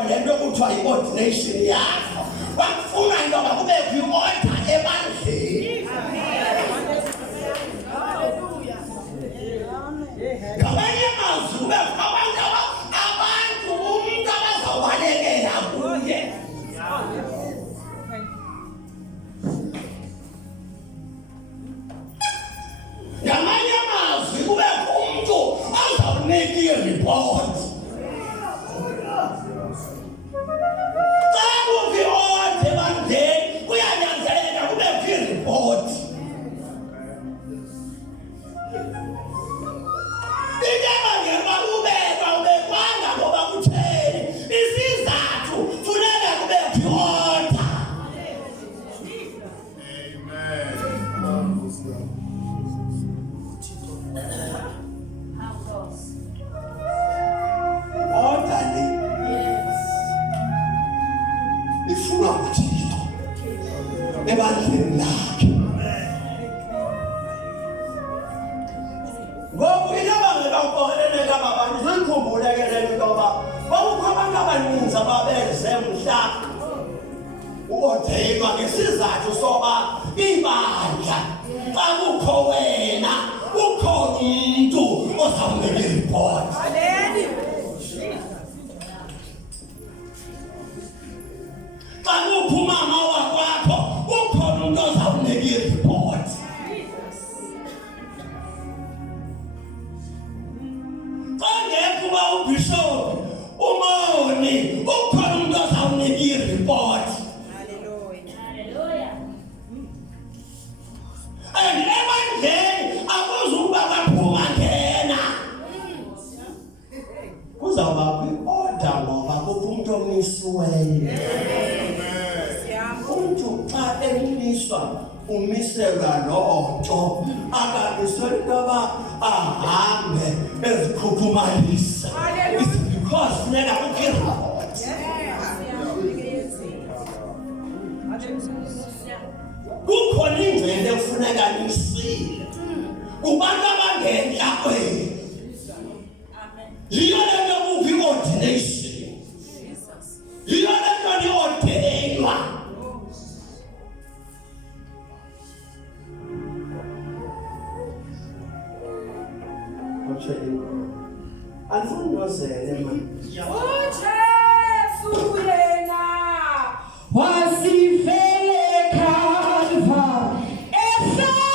lento kuthiwa i-ordination yakho bakufuna intoba kubekho i-order ebandleni. Ngamanye amazwi kubekho abantu umuntu abazawubalekela kuye. Ngamanye amazwi kubekho umuntu azawunika i-report. Ebandleni lakhe ngoba inabangela ukuholeleka abantu zikhumbuleke lento ngoba bakukho abantu abaninzi ababeze mhla uodeywa ngesizathu soba ibandla xa kukho wena ukho umuntu ozawunika iripoti. Xa kukho umama wakwakho ukhona umuntu ozawunika iripoti. Xa ngekho uba ubhishophu umoni ukhona umuntu ozawunika iripoti. And ebandleni akuzukuba baphuma ngena, kuzawuba kwi-order ngoba kukho umuntu omisiweyo. Umuntu xa emiswa umiselwa loo nto, akamisweli intoba ahambe ezikhukhumalisa. It's because funeka kukho iripoti. Kukhona ingcele ekufuneka nisile kubantu abangentla kwenu. Yiyo le nto kukho i-ordination, yiyo le nto ni-ordainwa. Andifuni nozele mani. uJesu yena wasifele Calvary esala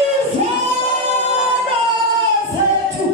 izono zethu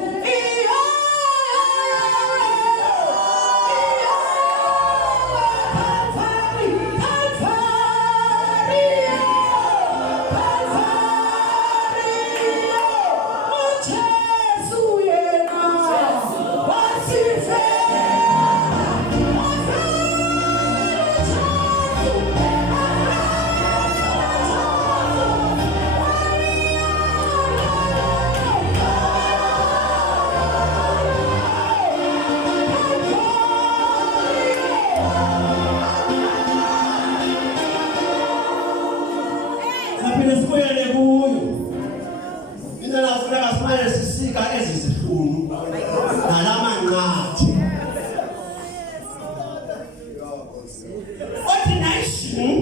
Ordination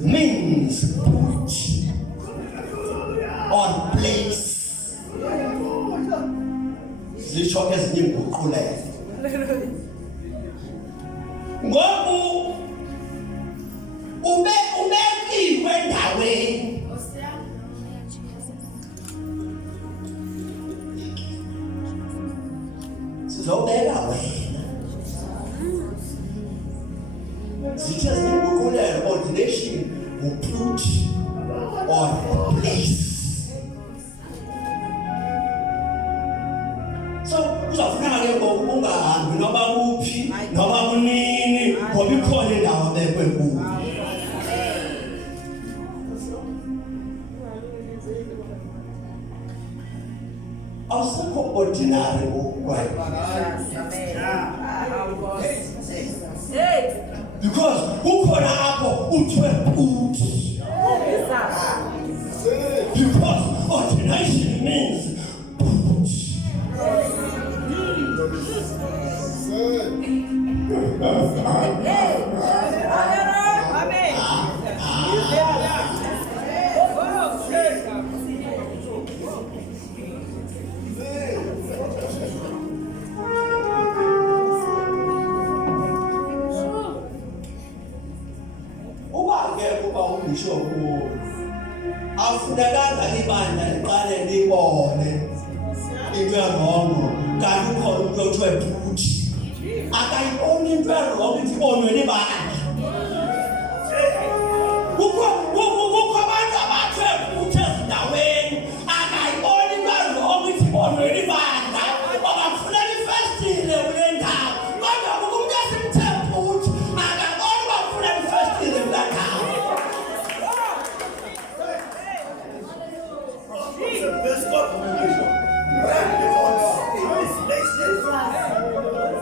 means put or place. Zisho ezinye inguqulelo. Ngoku ubekiwe endaweni. Sizobeka wena. Zithi ezinye inguqulelo, ordination, uput or place. So uzawufuneka ke ngoku ungahambi noba kuphi noba kunini ngoba ikhona indawo bekwe kuyo. Awusekho ordinary ngokwakho. Because ukhona apho uthwe put. Because ordination means put. akufunekanga ibandla liqale libone into erongo kanti ukhona umuntu othiwe bhuti akayiboni into erongo ithi ibonwe libandla kukho abantu abathe bhuti ezindaweni akayiboni into erongo ithi ibonwe libandla obakufuneka ifestile kule ndawo kodwa kukho umuntu esimthe bhuti akaboni bakufuneka ifestile kula ndawo. Best of the nation. Right in this nation.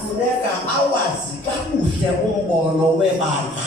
Funeka awazi kakuhle umbono webandla